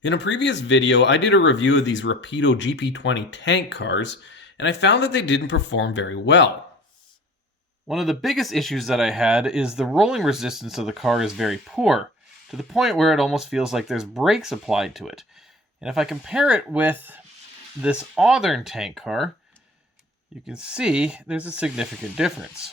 In a previous video, I did a review of these Rapido GP20 tank cars, and I found that they didn't perform very well. One of the biggest issues that I had is the rolling resistance of the car is very poor, to the point where it almost feels like there's brakes applied to it. And if I compare it with this Auburn tank car, you can see there's a significant difference.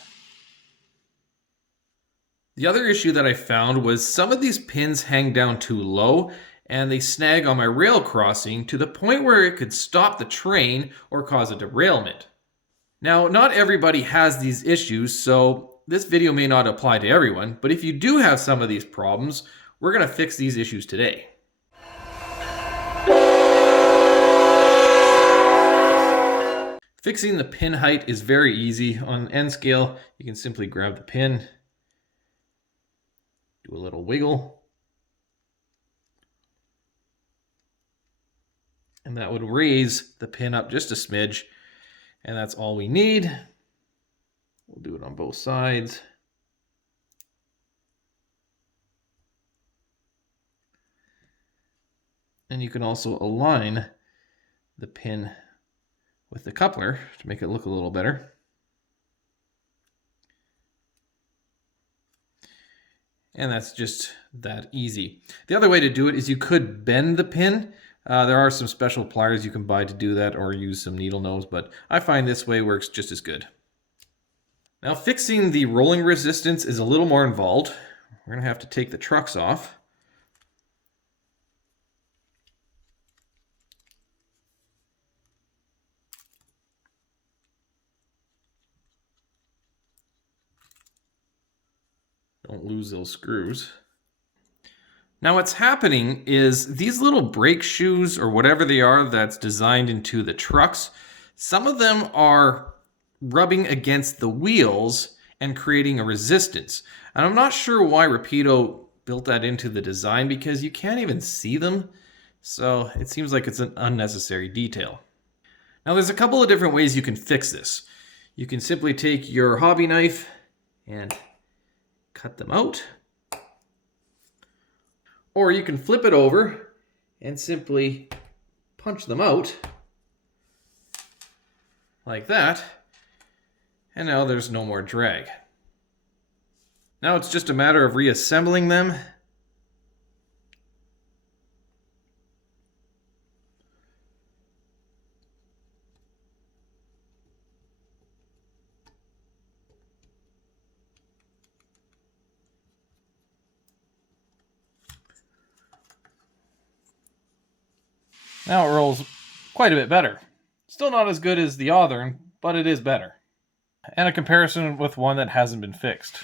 The other issue that I found was some of these pins hang down too low and they snag on my rail crossing to the point where it could stop the train or cause a derailment. Now, not everybody has these issues, so this video may not apply to everyone, but if you do have some of these problems, we're going to fix these issues today. Fixing the pin height is very easy. On N scale, you can simply grab the pin, do a little wiggle, and that would raise the pin up just a smidge, and that's all we need. We'll do it on both sides. And you can also align the pin with the coupler to make it look a little better. And that's just that easy. The other way to do it is you could bend the pin. There are some special pliers you can buy to do that, or use some needle nose, but I find this way works just as good. Now, fixing the rolling resistance is a little more involved. We're going to have to take the trucks off. Don't lose those screws. Now what's happening is these little brake shoes, or whatever they are that's designed into the trucks, some of them are rubbing against the wheels and creating a resistance. And I'm not sure why Rapido built that into the design, because you can't even see them. So it seems like it's an unnecessary detail. Now there's a couple of different ways you can fix this. You can simply take your hobby knife and cut them out. Or you can flip it over and simply punch them out like that. And now there's no more drag. Now it's just a matter of reassembling them. Now it rolls quite a bit better. Still not as good as the Auburn, but it is better. And a comparison with one that hasn't been fixed.